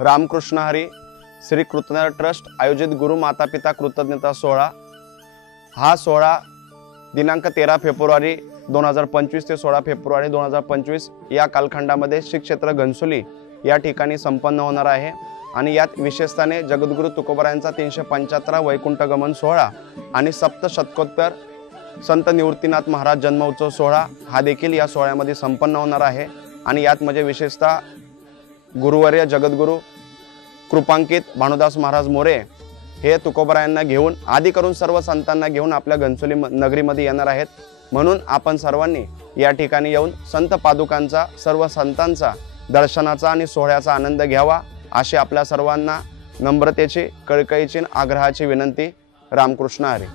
रामकृष्ण हरी श्री कृतज्ञता ट्रस्ट आयोजित गुरु माता पिता कृतज्ञता सोहळा। हा सोहळा दिनांक 13 फेब्रुवारी 2025 ते 16 फेब्रुवारी 2025 या कालखंडामध्ये श्री क्षेत्र घनसोली या ठिकाणी संपन्न होणार आहे। आणि यात विशेषताने जगद्गुरु तुकोबारायांचा 375 वैकुंठगमन सोहळा आणि सप्तशतकोत्तर संत निवृत्तीनाथ महाराज जन्मोत्सव सोहळा हा देखील या सोहळ्यामध्ये संपन्न होणार आहे। आणि यात म्हणजे विशेषतः गुरुवर्य जगद्गुरु कृपांकित भानुदास महाराज मोरे हे तुकोबारायांना घेऊन आदि करून सर्व संतांना घेऊन आपल्या घनसोली नगरीमध्ये येणार आहेत। म्हणून आपण सर्वांनी या ठिकाणी येऊन संत पादुकांचा सर्व संतांचा दर्शनाचा आणि सोहळ्याचा आनंद घ्यावा अशी आपल्या सर्वांना नम्रतेची कळकळीची आग्रहाची विनंती। रामकृष्ण हरी।